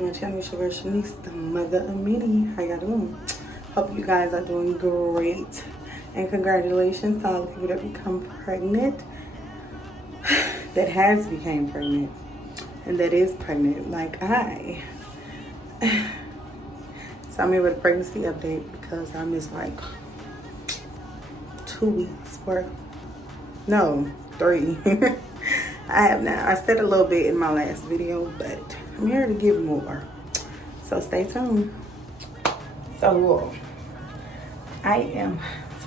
to my channel. It's your girl Shanice, the mother of many. How y'all doing? Hope you guys are doing great. And congratulations to all the people that become pregnant, that has become pregnant, and that is pregnant like I. So I'm here with a pregnancy update because I missed like 2 weeks worth. No, 3. I have now. I said a little bit in my last video, but I'm here to give more. So stay tuned. So I am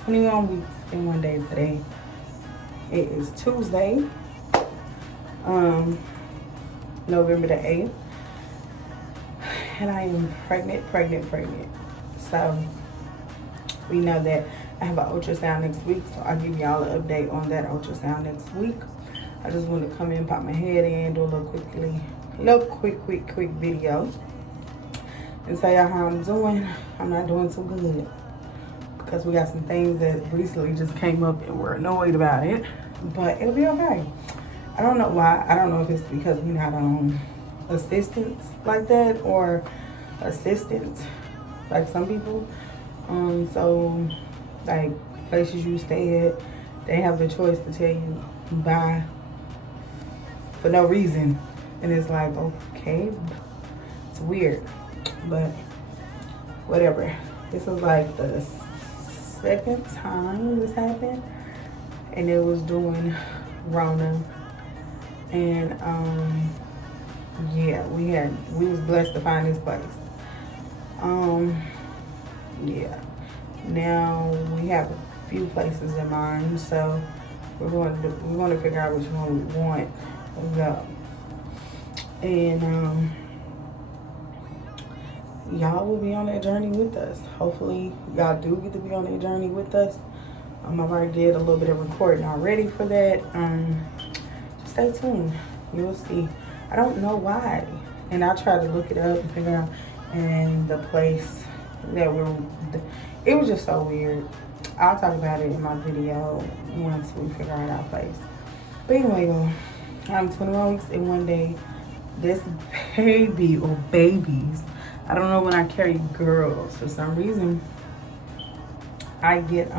21 weeks and 1 day today. It is Tuesday, November the 8th. And I am pregnant. So we know that I have an ultrasound next week, so I'll give y'all an update on that ultrasound next week. I just want to come in, pop my head in, do a little quick video and tell y'all how I'm doing. I'm not doing too good because we got some things that recently just came up and we're annoyed about it, but it'll be okay. I don't know why. I don't know if it's because we're not on assistance like that or assistance like some people. So like places you stay at, they have the choice to tell you bye for no reason, and it's like, okay, it's weird, but whatever. This was like the second time this happened, and it was during Rona, and yeah, we was blessed to find this place. Yeah, now we have a few places in mind, so we're going to figure out which one we want to go. And y'all will be on that journey with us. Hopefully y'all do get to be on that journey with us. I've already did a little bit of recording already for that. Just stay tuned, you'll see. I don't know why, and I tried to look it up and figure out, and the place that it was just so weird. I'll talk about it in my video once we figure out our place. But anyway, y'all, I'm 21 weeks and 1 day. This baby or babies, I don't know, when I carry girls, for some reason, I get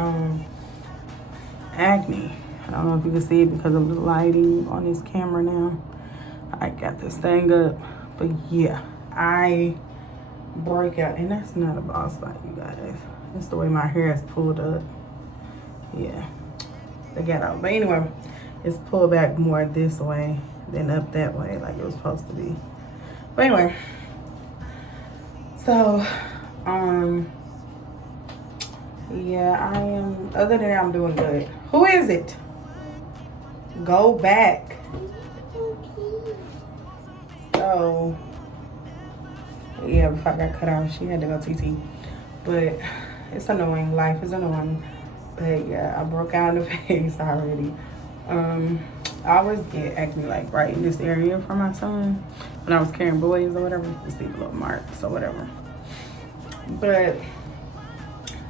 acne. I don't know if you can see it because of the lighting on this camera now. I got this thing up, but yeah, I break out, and that's not a bald spot, you guys. It's the way my hair is pulled up. Yeah, the ghetto. But anyway, it's pulled back more this way than up that way, like it was supposed to be. But anyway, so yeah, I am. Other than that, I'm doing good. Who is it? Go back. So yeah, before I got cut off, she had to go TT. But it's annoying. Life is annoying. But yeah, I broke out in the face already. I always get acne like right in this area for my son when I was carrying boys or whatever. Just leave a little marks or whatever. But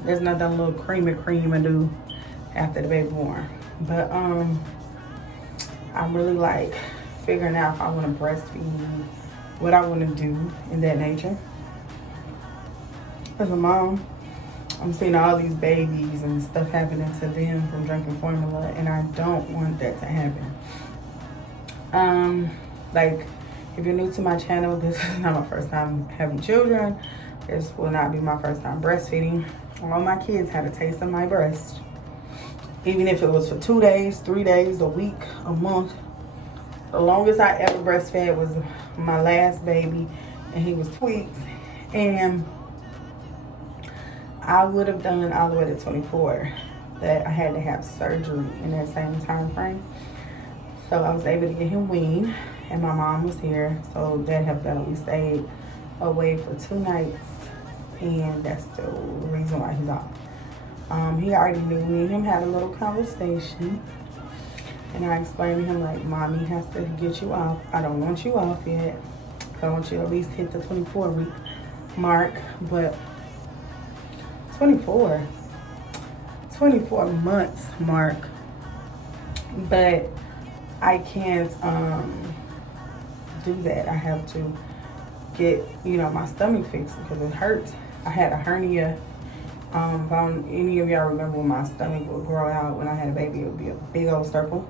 there's nothing a little cream I do after the baby born. But I'm really like figuring out if I want to breastfeed, what I want to do in that nature. As a mom, I'm seeing all these babies and stuff happening to them from drinking formula, and I don't want that to happen. Like, if you're new to my channel, this is not my first time having children. This will not be my first time breastfeeding. All my kids had a taste of my breast. Even if it was for 2 days, 3 days, a week, a month. The longest I ever breastfed was my last baby, and he was 2 weeks. And I would have done all the way to 24, that I had to have surgery in that same time frame. So I was able to get him weaned, and my mom was here, so that helped out. We stayed away for 2 nights, and that's the reason why he's off. He already knew me and him had a little conversation, and I explained to him, like, Mommy has to get you off. I don't want you off yet. I want you to at least hit the 24-week mark, but 24 months mark, but I can't do that. I have to get, you know, my stomach fixed because it hurts. I had a hernia. If any of y'all remember when my stomach would grow out when I had a baby, it would be a big old circle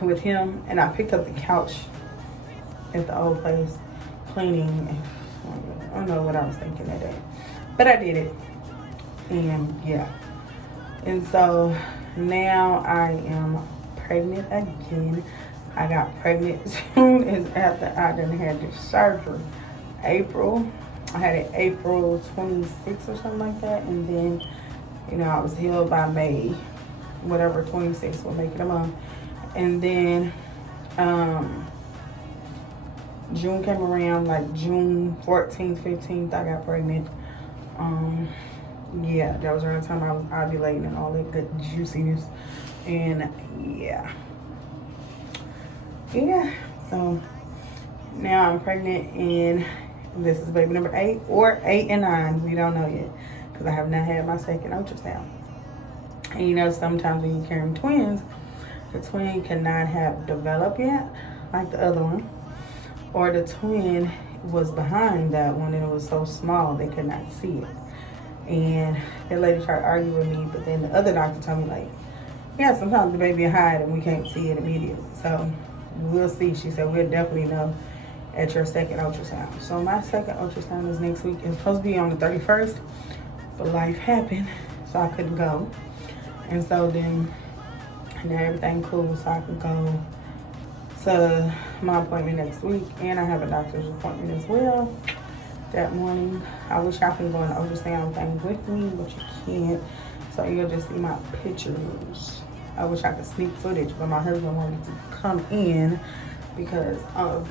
with him. And I picked up the couch at the old place, cleaning. I don't know what I was thinking that day, but I did it. And yeah. And so now I am pregnant again. I got pregnant soon as after I done had this surgery. April. I had it April 26th or something like that. And then, you know, I was healed by May, whatever, 26th will make it a month. And then June came around, like June 14th, 15th, I got pregnant. Yeah, that was around the time I was ovulating and all that good juiciness. And yeah. So now I'm pregnant, and this is baby number 8 or 8 and 9. We don't know yet because I have not had my second ultrasound. And you know, sometimes when you're carrying twins, the twin cannot have developed yet, like the other one, or the twin was behind that one and it was so small they could not see it. And that lady tried to argue with me, but then the other doctor told me, like, yeah, sometimes the baby will hide and we can't see it immediately. So we'll see. She said we'll definitely know at your second ultrasound. So my second ultrasound is next week. It's supposed to be on the 31st, but life happened, so I couldn't go. And so then now everything cool, so I can go to my appointment next week, and I have a doctor's appointment as well that morning. I wish I could go and ultrasound thing with me, but you can't. So you'll just see my pictures. I wish I could sneak footage, but my husband wanted to come in because of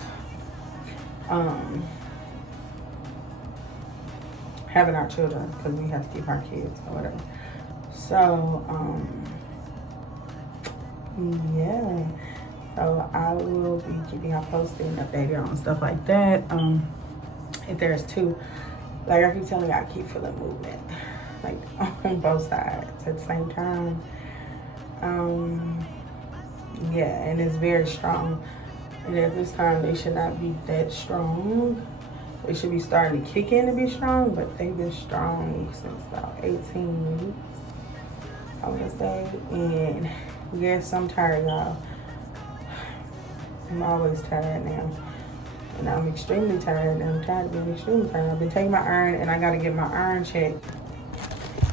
having our children, because we have to keep our kids or whatever. So yeah. So I will be keeping y'all posted and updated on stuff like that. If there's two, like I keep telling you, I keep feeling movement, like on both sides at the same time. Yeah, and it's very strong. And at this time, they should not be that strong. They should be starting to kick in to be strong, but they've been strong since about 18 weeks, I want to say. And yes, I'm tired, y'all. I'm always tired now. And I'm extremely tired, and I'm tired of being extremely tired. I've been taking my iron, and I got to get my iron checked.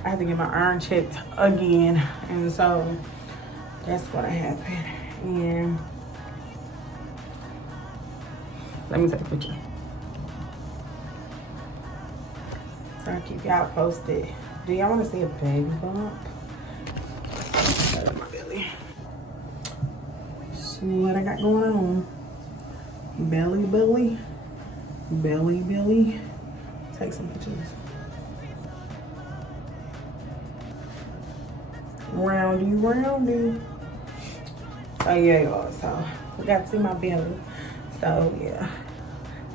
I have to get my iron checked again. And so that's gonna happen. And let me take a picture. So I'll keep y'all posted. Do y'all want to see a baby bump? Right on my belly. See what I got going on. Belly, belly. Belly, belly. Take some pictures. Roundy, roundy. So yeah, y'all. So we got to see my belly. So yeah,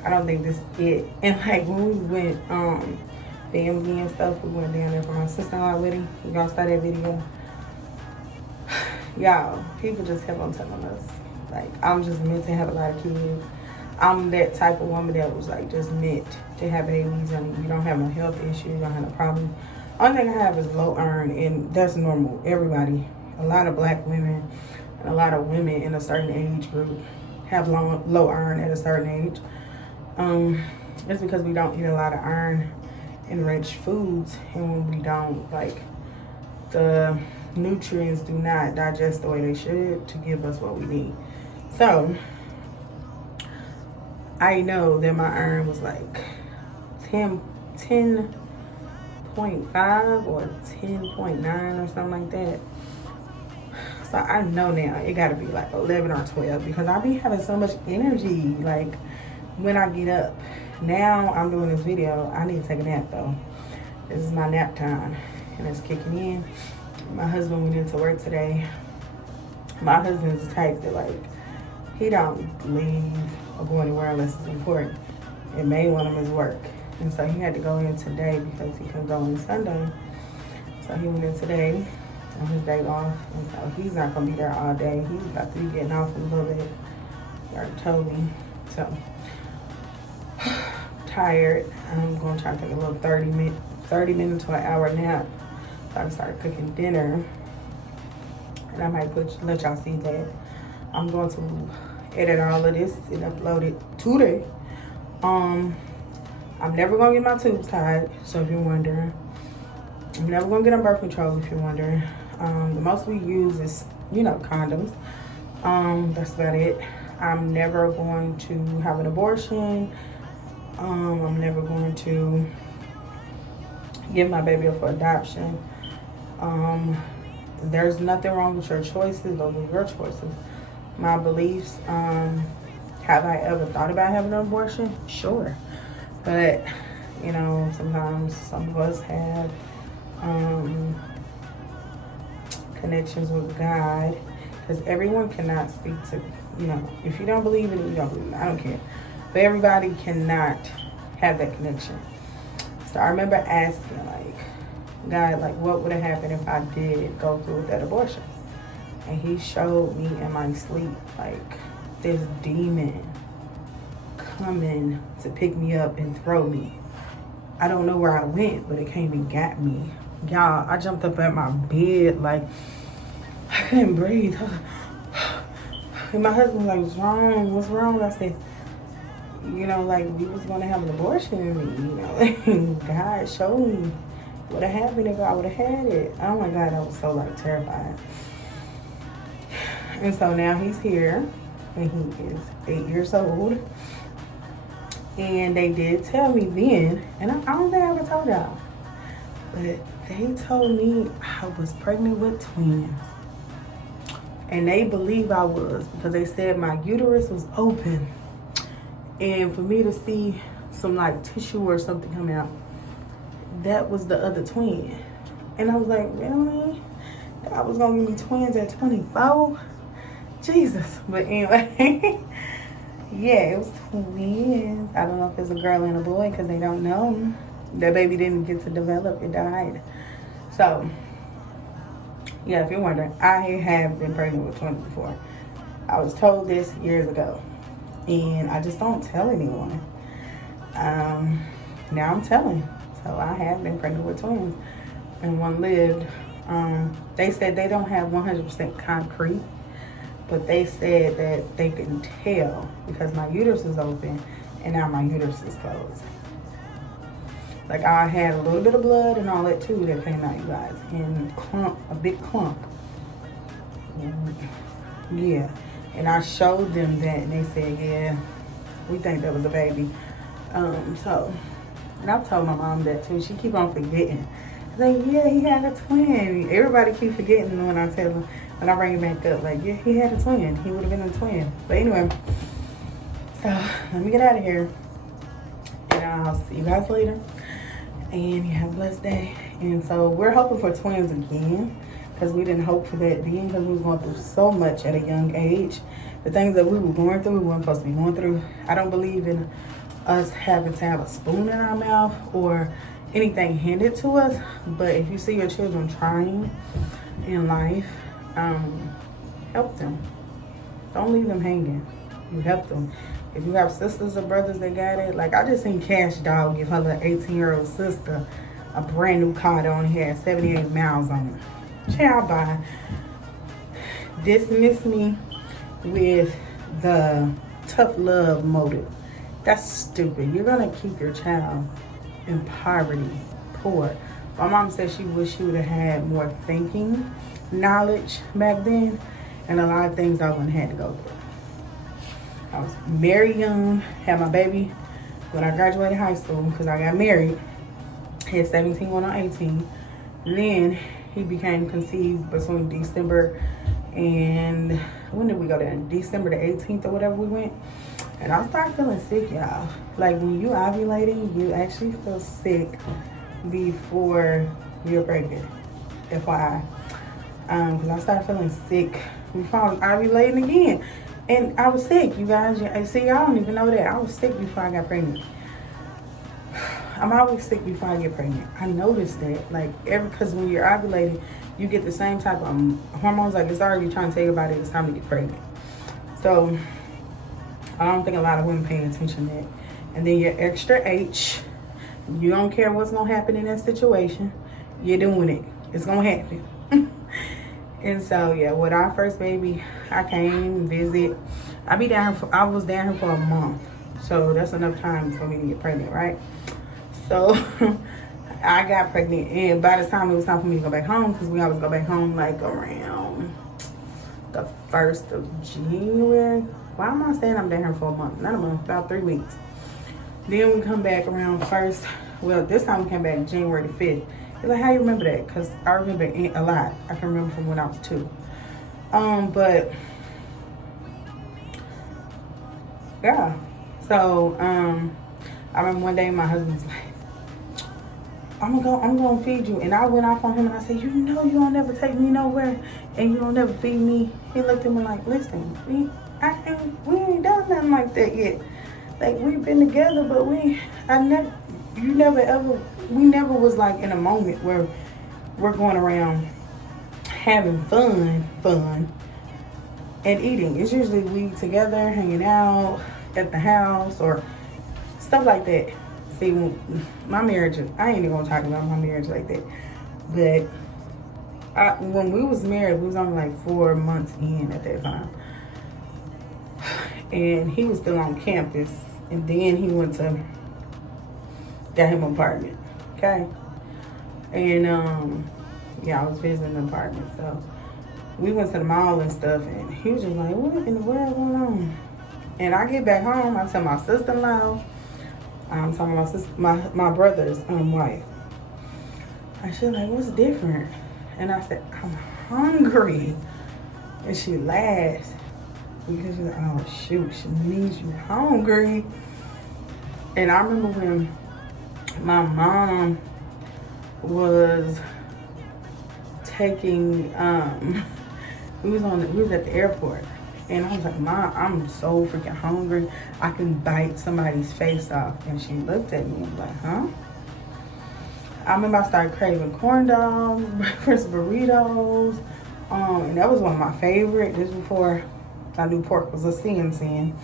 I don't think this is it. And like when we went family and stuff, we went down there for my sister-in-law wedding. Y'all saw that video. Y'all, people just kept on telling us, like, I'm just meant to have a lot of kids. I'm that type of woman that was like just meant to have babies, and you don't have no health issues, you don't have no problems. Only thing I have is low iron, and that's normal. Everybody, a lot of black women and a lot of women in a certain age group have low iron at a certain age. It's because we don't eat a lot of iron enriched foods, and when we don't, like, the nutrients do not digest the way they should to give us what we need. So I know that my iron was like 10.5 or 10.9 or something like that. So I know now it gotta be like 11 or 12 because I be having so much energy, like, when I get up. Now I'm doing this video. I need to take a nap though. This is my nap time and it's kicking in. My husband went into work today. My husband's the type that, like, he don't leave or go anywhere unless it's important. And main one of them is work. And so he had to go in today because he couldn't go in Sunday. So he went in today on his day off. And so he's not gonna be there all day. He's about to be getting off in a little bit. He already told me. So tired. I'm going to try to take a little 30 minutes to an hour nap so I can start cooking dinner. And I might let y'all see that. I'm going to edit all of this and upload it today. I'm never going to get my tubes tied, so if you're wondering. I'm never going to get on birth control, if you're wondering. The most we use is, condoms. That's about it. I'm never going to have an abortion. I'm never going to give my baby up for adoption. There's nothing wrong with your choices. Those are your choices. My beliefs, have I ever thought about having an abortion? Sure. But, sometimes some of us have connections with God, because everyone cannot speak to, if you don't believe in it, you don't believe in it. I don't care. But everybody cannot have that connection. So I remember asking, God, what would have happened if I did go through with that abortion? And he showed me in my sleep, this demon coming to pick me up and throw me. I don't know where I went, but it came and got me. Y'all, I jumped up at my bed, I couldn't breathe. And my husband was like, what's wrong? What's wrong? I said, we was going to have an abortion. God showed me what would have happened if I would have had it. Oh my God, I was so terrified. And so now he's here, and he is 8 years old. And they did tell me then, and I don't think I ever told y'all, but they told me I was pregnant with twins. And they believe I was, because they said my uterus was open. And for me to see some tissue or something come out, that was the other twin. And I was like, really? God was gonna give me twins at 24? Jesus. But anyway, yeah, it was twins. I don't know if it's a girl and a boy, because they don't know. That baby didn't get to develop, it died. So, yeah, if you're wondering, I have been pregnant with twins before. I was told this years ago, and I just don't tell anyone. Now I'm telling. So I have been pregnant with twins, and one lived. They said they don't have 100% concrete, but they said that they can tell because my uterus is open and now my uterus is closed. I had a little bit of blood and all that too that came out, you guys, in a big clump. Yeah, and I showed them that, and they said, yeah, we think that was a baby. And I've told my mom that too. She keep on forgetting. Yeah, he had a twin. Everybody keep forgetting when I tell them, when I bring it back up, yeah, he had a twin. He would have been a twin. But anyway, so let me get out of here. And I'll see you guys later. And you have a blessed day. And so we're hoping for twins again, because we didn't hope for that then, because we were going through so much at a young age. The things that we were going through, we weren't supposed to be going through. I don't believe in us having to have a spoon in our mouth or anything handed to us. But if you see your children trying in life, help them. Don't leave them hanging. You help them. If you have sisters or brothers that got it, I just seen Cash Doll give her little 18-year-old sister a brand new car that only had 78 miles on it. Child, bye. Dismiss me with the tough love motive. That's stupid. You're gonna keep your child in poverty, poor. My mom said she wished she would have had more thinking, knowledge back then, and a lot of things I wouldn't have had to go through. I was very young, had my baby when I graduated high school, because I got married. He had 17 going on 18. And then he became conceived between December and, when did we go there? December the 18th or whatever we went. And I started feeling sick, y'all. When you ovulating, you actually feel sick before you're pregnant. FYI. Because I started feeling sick before I was ovulating again. And I was sick, you guys. See, y'all don't even know that. I was sick before I got pregnant. I'm always sick before I get pregnant. I noticed that. Because when you're ovulating, you get the same type of hormones. It's already trying to tell your body it's time to get pregnant. So I don't think a lot of women pay attention to that. And then your extra H, you don't care what's gonna happen in that situation. You're doing it. It's gonna happen. And so yeah, with our first baby, I came visit. I was down here for a month. So that's enough time for me to get pregnant, right? So I got pregnant, and by the time it was time for me to go back home, because we always go back home like around the 1st of January. Why am I saying I'm down here for a month? Not a month, about 3 weeks. Then we come back around this time we came back January the 5th. You're like, how you remember that? Because I remember a lot. I can remember from when I was 2. But yeah. So I remember one day my husband was like, I'm gonna feed you. And I went off on him and I said, you know you don't never take me nowhere and you don't never feed me. He looked at me like, listen, we ain't done nothing like that yet. Like, we've been together, but we never was like in a moment where we're going around having fun and eating. It's usually we together hanging out at the house or stuff like that. See, my marriage, I ain't even gonna talk about my marriage like that. But when we was married, we was only like 4 months in at that time. And he was still on campus. And then he got him an apartment. Okay? And yeah, I was visiting the apartment. So we went to the mall and stuff, and he was just like, what in the world going on? And I get back home, I tell my sister-in-law, I'm talking about my brother's wife. And she's like, what's different? And I said, I'm hungry. And she laughs because she's like, oh shoot, she needs you hungry. And I remember when my mom was taking, we was at the airport. And I was like, Mom, I'm so freaking hungry. I can bite somebody's face off. And she looked at me and was like, huh? I remember I started craving corn dogs, breakfast burritos. And that was one of my favorites. Just before I knew pork was a sin.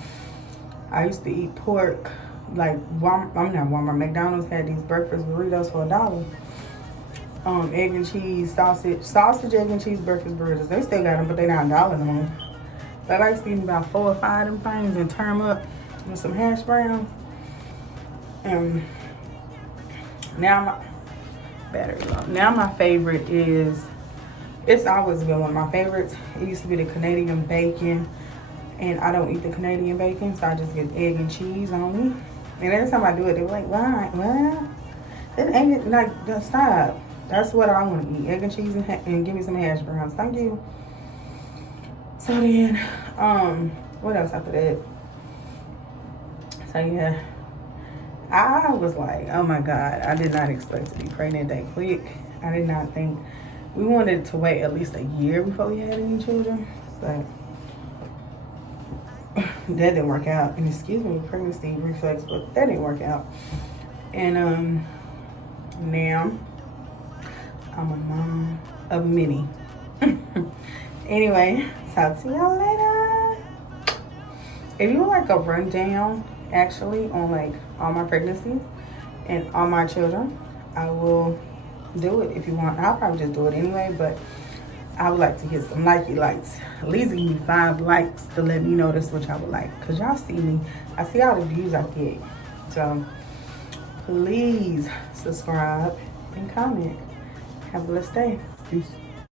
I used to eat pork. Like, Walmart. McDonald's had these breakfast burritos for $1. Egg and cheese, sausage, egg and cheese breakfast burritos. They still got them, but they not $1 no more. But I used to eat about 4 or 5 of them things and turn them up with some hash browns. And now my favorite is, it's always been one of my favorites. It used to be the Canadian bacon. And I don't eat the Canadian bacon, so I just get egg and cheese only. And every time I do it, they're like, why? What? That ain't like, stop. That's what I want to eat. Egg and cheese and give me some hash browns. Thank you. So then, what else after that? So yeah, I was like, oh my God, I did not expect to be pregnant that quick. I did not think, we wanted to wait at least a year before we had any children, but that didn't work out. And excuse me, pregnancy reflex, but that didn't work out. And now I'm a mom of many. Anyway, talk to y'all later. If you would like a rundown, actually, on like all my pregnancies and all my children, I will do it if you want. I'll probably just do it anyway, but I would like to get some likes. At least give me 5 likes to let me know that's what y'all would like. Because y'all see me. I see all the views I get. So, please subscribe and comment. Have a blessed day. Peace.